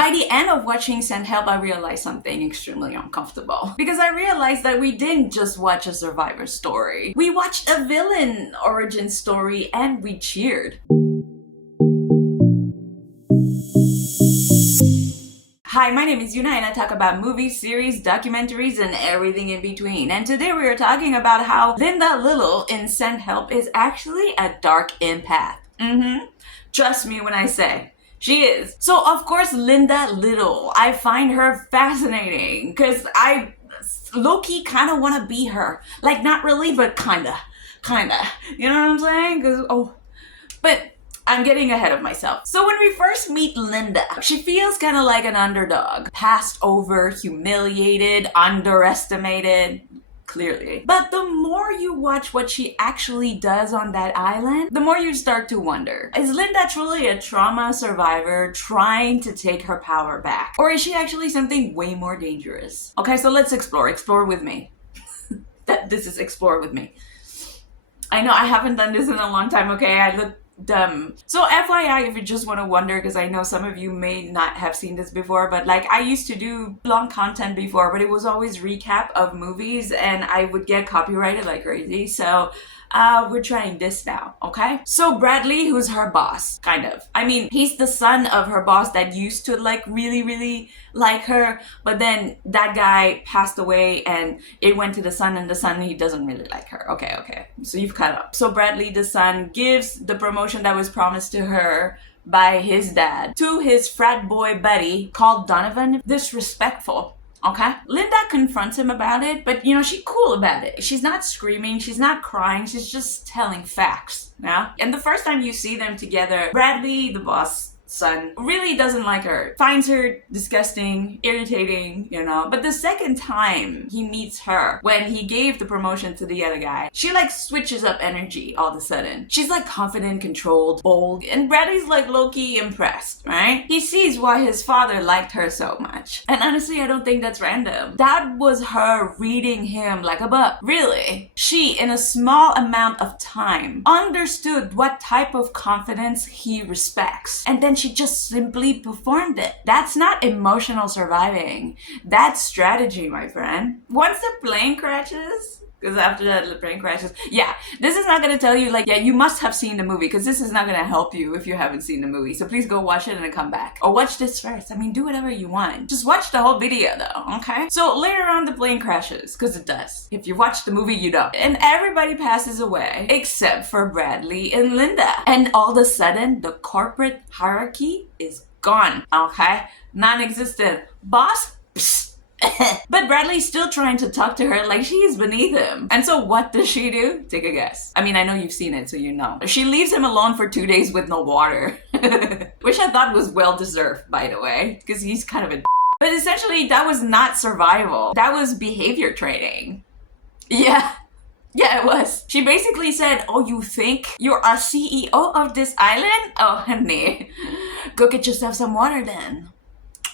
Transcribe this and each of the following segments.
By the end of watching Send Help, I realized something extremely uncomfortable. Because I realized that we didn't just watch a survivor story. We watched a villain origin story and we cheered. Hi, my name is Yuna and I talk about movies, series, documentaries, and everything in between. And today we are talking about how Linda Liddle in Send Help is actually a dark empath. Trust me when I say she is. So of course, Linda Liddle, I find her fascinating because I low-key kind of want to be her. Like not really, but kinda. You know what I'm saying? But I'm getting ahead of myself. So when we first meet Linda, she feels kind of like an underdog. Passed over, humiliated, underestimated, clearly. But the more you watch what she actually does on that island, the more you start to wonder, is Linda truly a trauma survivor trying to take her power back? Or is she actually something way more dangerous? Okay, so let's explore. Explore with me. This is explore with me. I know I haven't done this in a long time, okay? I look dumb. So FYI, if you just want to wonder, because I know some of you may not have seen this before, but like I used to do long content before, but it was always recap of movies and I would get copyrighted like crazy. So we're trying this now, okay? So Bradley, who's her boss, kind of. I mean, he's the son of her boss that used to like really like her, but then that guy passed away and it went to the son, and the son, he doesn't really like her. Okay. So you've caught up. So Bradley, the son, gives the promotion that was promised to her by his dad to his frat boy buddy called Donovan. Disrespectful. Okay? Linda confronts him about it, but you know, she's cool about it. She's not screaming, she's not crying, she's just telling facts, yeah? And the first time you see them together, Bradley, the boss son, really doesn't like her. Finds her disgusting, irritating, you know? But the second time he meets her, when he gave the promotion to the other guy, she like switches up energy all of a sudden. She's like confident, controlled, bold, and Bradley's like low-key impressed, right? He sees why his father liked her so much. And honestly, I don't think that's random. That was her reading him like a book. Really. She, in a small amount of time, understood what type of confidence he respects. And then she just simply performed it. That's not emotional surviving. That's strategy, my friend. Once the plane crashes, because after that the plane crashes, yeah, this is not going to tell you like, yeah, you must have seen the movie, because this is not going to help you if you haven't seen the movie. So please go watch it and then come back. Or watch this first. I mean, do whatever you want. Just watch the whole video though, okay? So later on the plane crashes, because it does. If you watch the movie, you don't. And everybody passes away except for Bradley and Linda. And all of a sudden, the corporate hierarchy is gone, okay? Non-existent. Boss? Psst. But Bradley's still trying to talk to her like she is beneath him. And so what does she do? Take a guess. I mean, I know you've seen it, so you know. She leaves him alone for 2 days with no water. Which I thought was well-deserved, by the way, because he's kind of a But essentially, that was not survival. That was behavior training. Yeah, it was. She basically said, oh, you think you're a CEO of this island? Oh, honey, go get yourself some water then.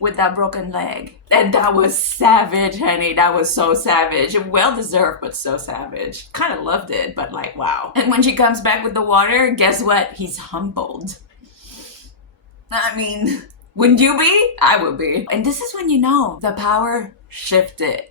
With that broken leg. And that was savage, honey. That was so savage. Well deserved, but so savage. Kind of loved it, but like, wow. And when she comes back with the water, guess what? He's humbled. I mean, wouldn't you be? I would be. And this is when you know the power shifted.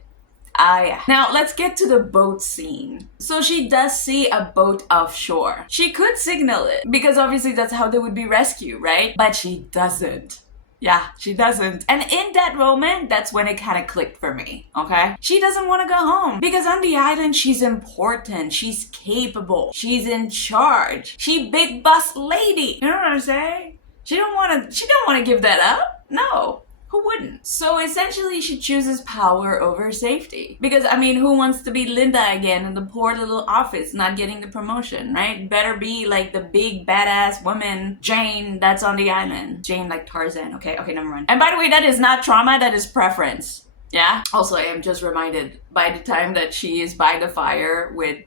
Ah, yeah. Now, let's get to the boat scene. So she does see a boat offshore. She could signal it, because obviously that's how they would be rescued, right? But she doesn't. Yeah, she doesn't. And in that moment, that's when it kind of clicked for me, okay? She doesn't want to go home because on the island, she's important, she's capable, she's in charge, she big boss lady. You know what I'm saying? She don't want to give that up. No. Who wouldn't? So essentially, she chooses power over safety. Because, I mean, who wants to be Linda again in the poor little office not getting the promotion, right? Better be like the big badass woman, Jane, that's on the island. Jane like Tarzan. Okay, never mind. And by the way, that is not trauma, that is preference. Yeah? Also, I am just reminded by the time that she is by the fire with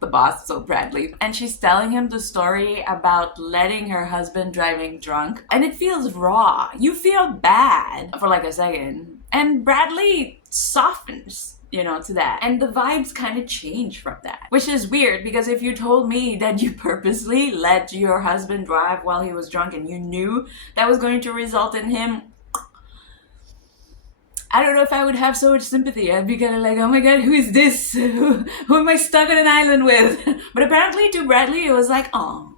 the boss, so Bradley, and she's telling him the story about letting her husband driving drunk, and it feels raw. You feel bad for like a second. And Bradley softens, you know, to that. And the vibes kind of change from that. Which is weird, because if you told me that you purposely let your husband drive while he was drunk and you knew that was going to result in him I don't know if I would have so much sympathy. I'd be kind of like, oh my god, who is this? Who am I stuck on an island with? But apparently to Bradley, it was like, oh.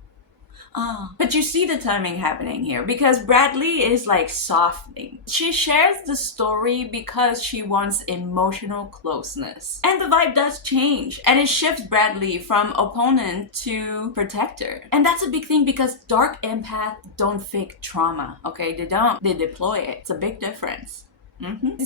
But you see the timing happening here because Bradley is like softening. She shares the story because she wants emotional closeness. And the vibe does change and it shifts Bradley from opponent to protector. And that's a big thing because dark empath don't fake trauma, okay? They don't. They deploy it. It's a big difference.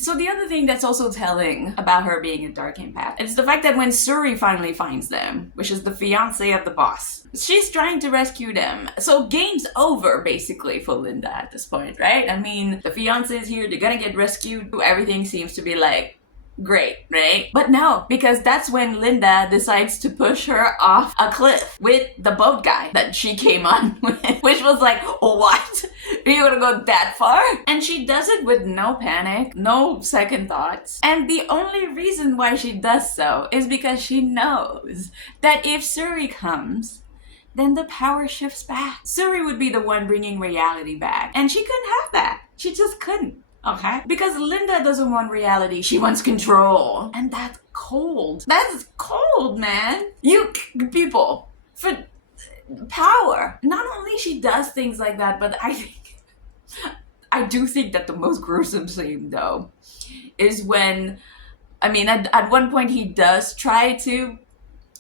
So the other thing that's also telling about her being a dark empath is the fact that when Suri finally finds them, which is the fiance of the boss, she's trying to rescue them. So game's over basically for Linda at this point, right? I mean, the fiance is here, they're gonna get rescued. Everything seems to be like great, right? But no, because that's when Linda decides to push her off a cliff with the boat guy that she came on with, which was like, what? Are you gonna go that far? And she does it with no panic, no second thoughts. And the only reason why she does so is because she knows that if Suri comes, then the power shifts back. Suri would be the one bringing reality back. And she couldn't have that. She just couldn't. Okay? Because Linda doesn't want reality, she wants control. And that's cold. That's cold, man. You people, for power. Not only she does things like that, but I do think that the most gruesome scene though is when, I mean, at one point he does try to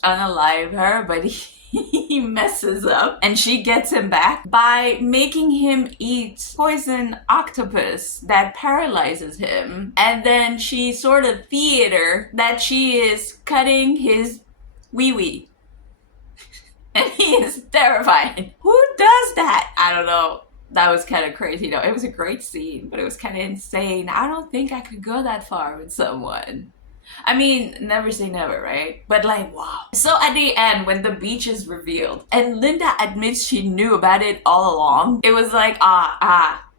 unalive her, but he messes up and she gets him back by making him eat poison octopus that paralyzes him. And then she sort of theater that she is cutting his wee-wee. And he is terrified. Who does that? I don't know. That was kind of crazy though. It was a great scene, but it was kind of insane. I don't think I could go that far with someone. I mean, never say never, right? But like, wow. So at the end, when the beach is revealed, and Linda admits she knew about it all along, it was like,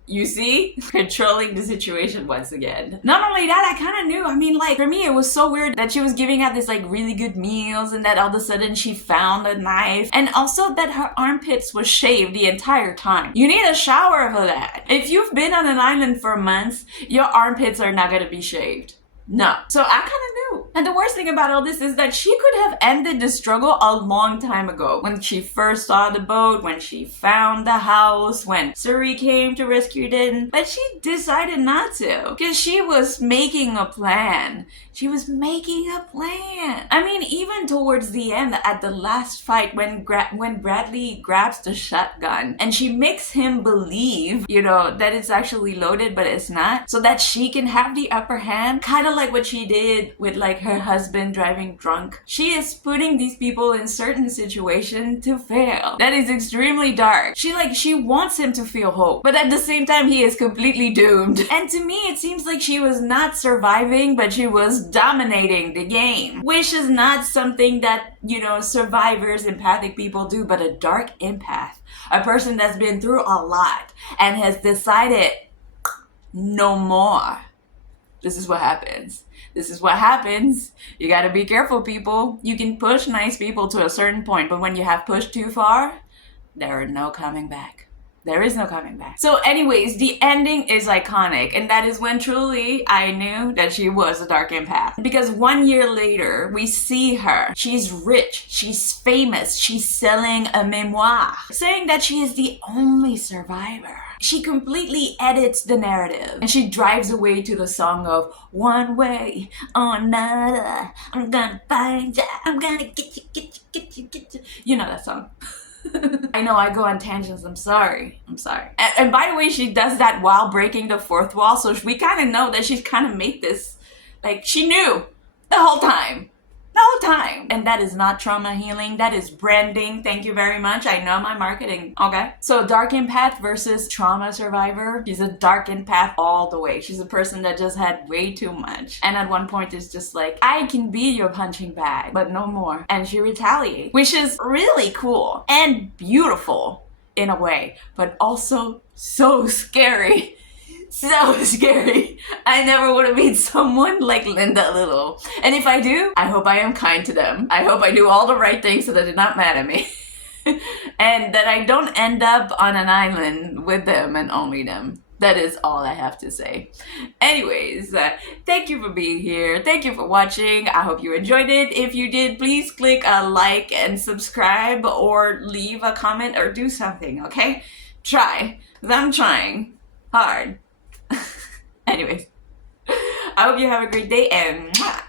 you see? Controlling the situation once again. Not only that, I kind of knew. I mean, like, for me, it was so weird that she was giving out this, like, really good meals and that all of a sudden she found a knife. And also that her armpits was shaved the entire time. You need a shower for that. If you've been on an island for months, your armpits are not gonna be shaved. No. So I kind of knew. And the worst thing about all this is that she could have ended the struggle a long time ago. When she first saw the boat, when she found the house, when Suri came to rescue them. But she decided not to. Because she was making a plan. She was making a plan. I mean, even towards the end, at the last fight, when Bradley grabs the shotgun and she makes him believe, you know, that it's actually loaded, but it's not, so that she can have the upper hand, kind of like what she did with like her husband driving drunk. She is putting these people in certain situations to fail. That is extremely dark. She wants him to feel hope, but at the same time, he is completely doomed. And to me, it seems like she was not surviving, but she was dominating the game, which is not something that, you know, survivors, empathic people do, but a dark empath, a person that's been through a lot and has decided no more. This is what happens. This is what happens. You gotta be careful, people. You can push nice people to a certain point, but when you have pushed too far, there are no coming back. There is no coming back. So anyways, the ending is iconic, and that is when truly I knew that she was a dark empath. Because 1 year later, we see her. She's rich, she's famous, she's selling a memoir, saying that she is the only survivor. She completely edits the narrative, and she drives away to the song of one way or another, I'm gonna find you, I'm gonna get you, get you, get you, get you. You know that song. I know I go on tangents, I'm sorry. And by the way, she does that while breaking the fourth wall, so we kind of know that she's kind of made this, like, she knew the whole time. And that is not trauma healing, that is branding. Thank you very much. I know my marketing, okay? So dark empath versus trauma survivor. She's a dark empath all the way. She's a person that just had way too much. And at one point is just like, I can be your punching bag, but no more. And she retaliates, which is really cool and beautiful in a way, but also so scary. So scary. I never want to meet someone like Linda Liddle. And if I do, I hope I am kind to them. I hope I do all the right things so that they're not mad at me. And that I don't end up on an island with them and only them. That is all I have to say. Anyways, thank you for being here. Thank you for watching. I hope you enjoyed it. If you did, please click a like and subscribe or leave a comment or do something, okay? Try, because I'm trying hard. Anyways, I hope you have a great day and mwah!